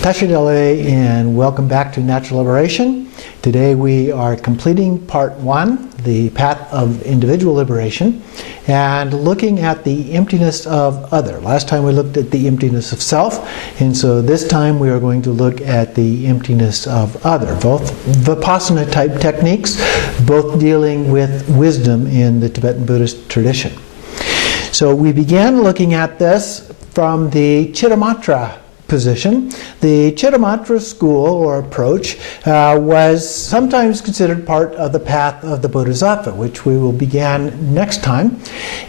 Tashidele, and welcome back to Natural Liberation. Today we are completing part 1, the path of individual liberation, and looking at the emptiness of other. Last time we looked at the emptiness of self, and so this time we are going to look at the emptiness of other. Both Vipassana type techniques, both dealing with wisdom in the Tibetan Buddhist tradition. So we began looking at this from the Cittamatra position. The Cittamatra school or approach was sometimes considered part of the path of the Bodhisattva, which we will begin next time.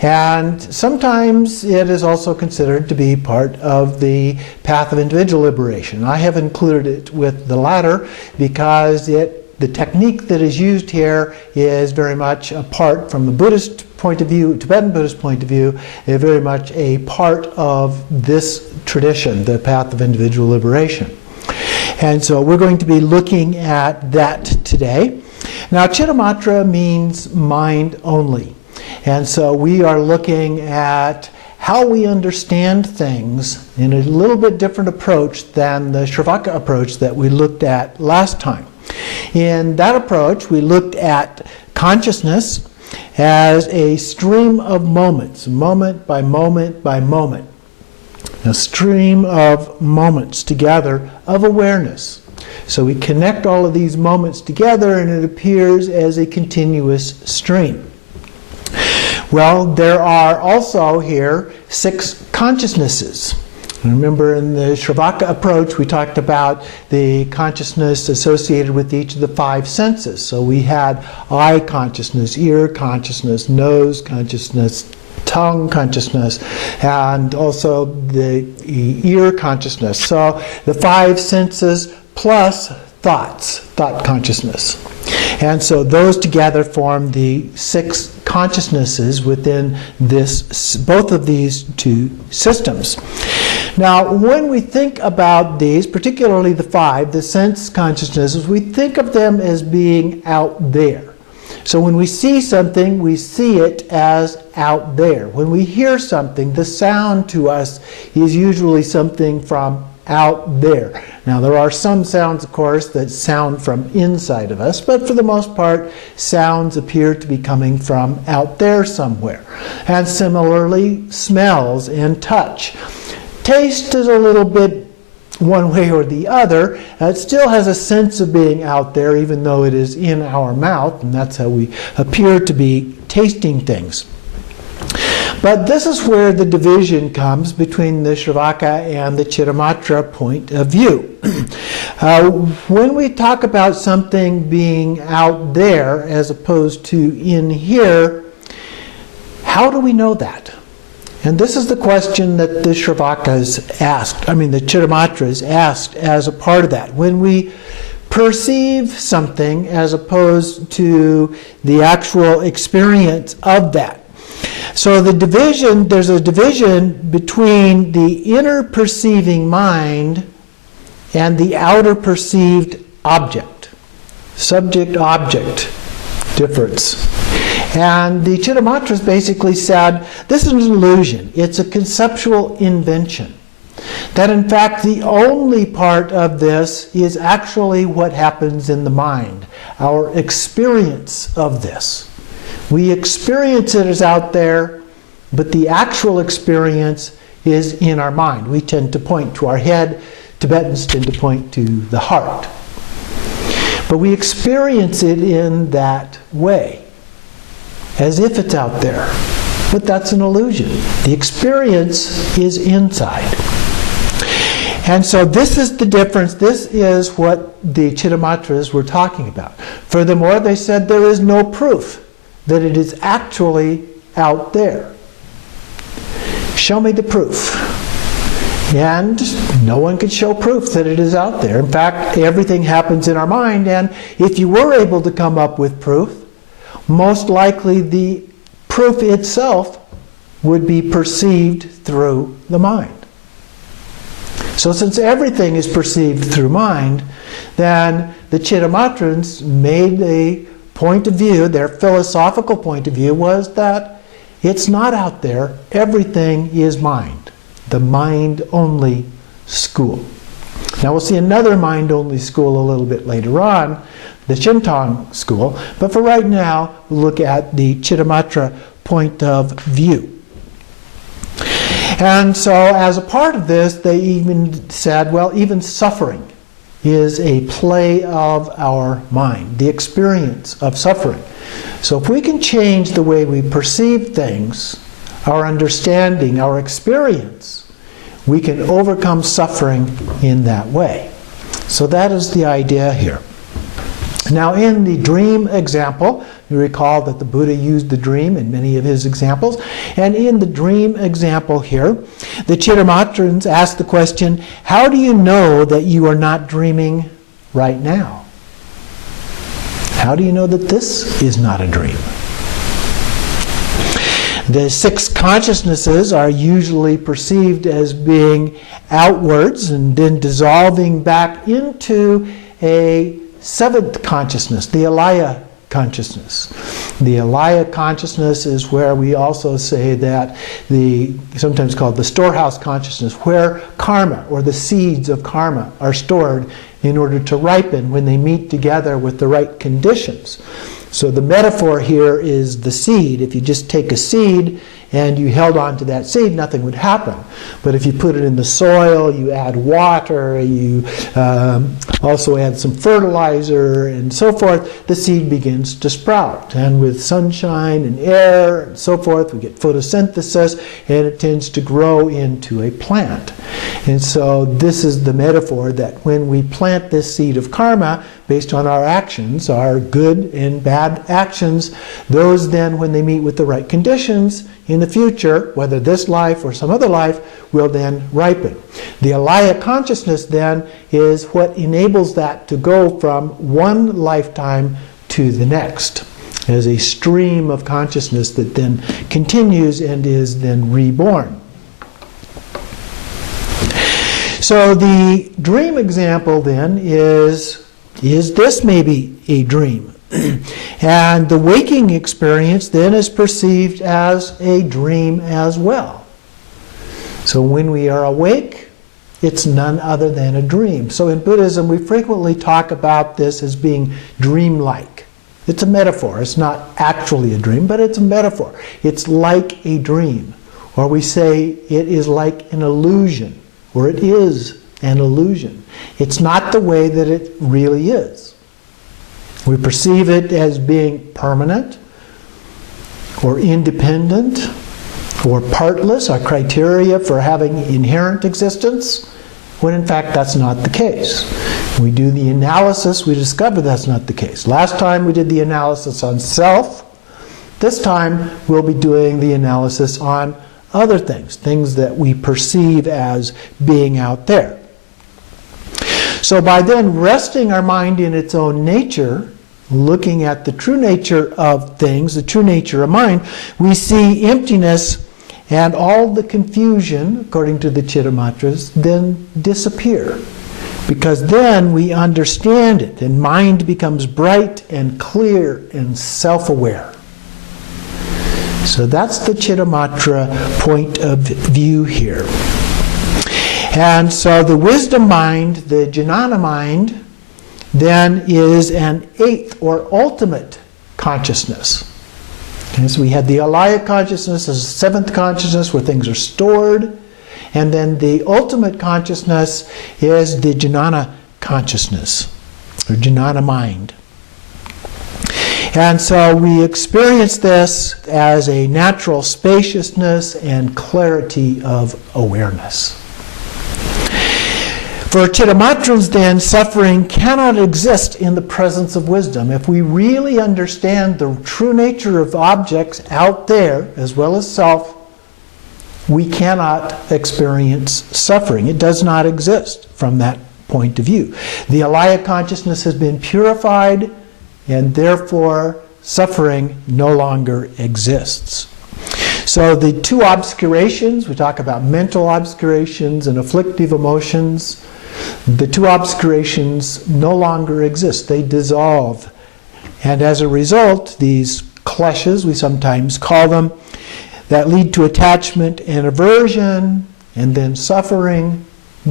And sometimes it is also considered to be part of the path of individual liberation. I have included it with the latter because the technique that is used here is very much apart from the Buddhist point of view, Tibetan Buddhist point of view, very much a part of this tradition, the path of individual liberation. And so we're going to be looking at that today. Now, Cittamatra means mind only. And so we are looking at how we understand things in a little bit different approach than the Shravaka approach that we looked at last time. In that approach, we looked at consciousness as a stream of moments, moment by moment by moment. A stream of moments together of awareness. So we connect all of these moments together and it appears as a continuous stream. Well, there are also here 6 consciousnesses. Remember in the Shravaka approach we talked about the consciousness associated with each of the 5 senses. So we had eye consciousness, ear consciousness, nose consciousness, tongue consciousness, and also the ear consciousness. So the 5 senses plus thought consciousness. And so those together form the 6 consciousnesses within both of these 2 systems. Now, when we think about these, particularly the 5, the sense consciousnesses, we think of them as being out there. So when we see something, we see it as out there. When we hear something, the sound to us is usually something from out there. Now, there are some sounds, of course, that sound from inside of us, but for the most part, sounds appear to be coming from out there somewhere. And similarly, smells and touch. Taste is a little bit one way or the other. It still has a sense of being out there, even though it is in our mouth, and that's how we appear to be tasting things. But this is where the division comes between the Shravaka and the Cittamatra point of view. When we talk about something being out there as opposed to in here, how do we know that? And this is the question that the Shravakas asked, the Cittamatras asked as a part of that. When we perceive something as opposed to the actual experience of that. So there's a division between the inner perceiving mind and the outer perceived object. Subject-object difference. And the Cittamatras basically said, this is an illusion. It's a conceptual invention. That in fact the only part of this is actually what happens in the mind, our experience of this. We experience it as out there, but the actual experience is in our mind. We tend to point to our head. Tibetans tend to point to the heart. But we experience it in that way, as if it's out there. But that's an illusion. The experience is inside. And so this is the difference. This is what the Cittamatras were talking about. Furthermore, they said there is no proof that it is actually out there. Show me the proof. And no one could show proof that it is out there. In fact, everything happens in our mind, and if you were able to come up with proof, most likely the proof itself would be perceived through the mind. So since everything is perceived through mind, then the Cittamatrans made a point of view, their philosophical point of view was that it's not out there, everything is mind. The mind-only school. Now we'll see another mind-only school a little bit later on, the Shintong school, but for right now, we'll look at the Cittamatra point of view. And so as a part of this, they even said, well, even suffering is a play of our mind, the experience of suffering. So if we can change the way we perceive things, our understanding, our experience, we can overcome suffering in that way. So that is the idea here. Now in the dream example, you recall that the Buddha used the dream in many of his examples. And in the dream example here, the Cittamatrans ask the question, how do you know that you are not dreaming right now? How do you know that this is not a dream? The 6 consciousnesses are usually perceived as being outwards and then dissolving back into a 7th consciousness, the alaya consciousness. The alaya consciousness is where we also say that sometimes called the storehouse consciousness, where karma or the seeds of karma are stored in order to ripen when they meet together with the right conditions. So the metaphor here is the seed. If you just take a seed and you held on to that seed, nothing would happen. But if you put it in the soil, you add water, you also add some fertilizer and so forth, the seed begins to sprout. And with sunshine and air and so forth, we get photosynthesis and it tends to grow into a plant. And so this is the metaphor that when we plant this seed of karma, based on our actions, our good and bad actions, those then, when they meet with the right conditions in the future, whether this life or some other life, will then ripen. The alaya consciousness then is what enables that to go from one lifetime to the next, as a stream of consciousness that then continues and is then reborn. So the dream example then is this maybe a dream? And the waking experience then is perceived as a dream as well. So when we are awake, it's none other than a dream. So in Buddhism, we frequently talk about this as being dreamlike. It's a metaphor. It's not actually a dream, but it's a metaphor. It's like a dream. Or we say it is like an illusion, or it is an illusion. It's not the way that it really is. We perceive it as being permanent or independent or partless, our criteria for having inherent existence, when in fact that's not the case. When we do the analysis, we discover that's not the case. Last time we did the analysis on self. This time we'll be doing the analysis on other things, things that we perceive as being out there. So by then resting our mind in its own nature, looking at the true nature of things, the true nature of mind, we see emptiness and all the confusion, according to the Cittamatras, then disappear. Because then we understand it, and mind becomes bright and clear and self-aware. So that's the Cittamatra point of view here. And so the wisdom mind, the jnana mind, then is an 8th or ultimate consciousness. Okay, so we had the alaya consciousness as a 7th consciousness where things are stored. And then the ultimate consciousness is the jnana consciousness, or jnana mind. And so we experience this as a natural spaciousness and clarity of awareness. For Cittamatrans then, suffering cannot exist in the presence of wisdom. If we really understand the true nature of objects out there, as well as self, we cannot experience suffering. It does not exist from that point of view. The alaya consciousness has been purified, and therefore suffering no longer exists. So the 2 obscurations, we talk about mental obscurations and afflictive emotions, the 2 obscurations no longer exist. They dissolve. And as a result, these kleshas, we sometimes call them, that lead to attachment and aversion, and then suffering,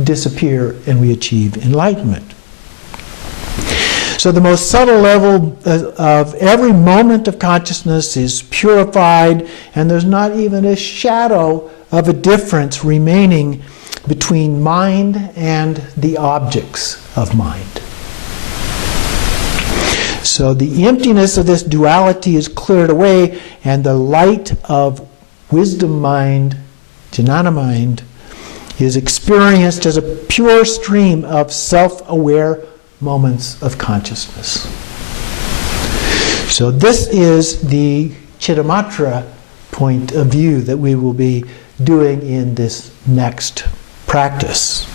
disappear and we achieve enlightenment. So the most subtle level of every moment of consciousness is purified, and there's not even a shadow of a difference remaining between mind and the objects of mind. So the emptiness of this duality is cleared away, and the light of wisdom mind, jnana mind, is experienced as a pure stream of self-aware moments of consciousness. So this is the Cittamatra point of view that we will be doing in this next practice.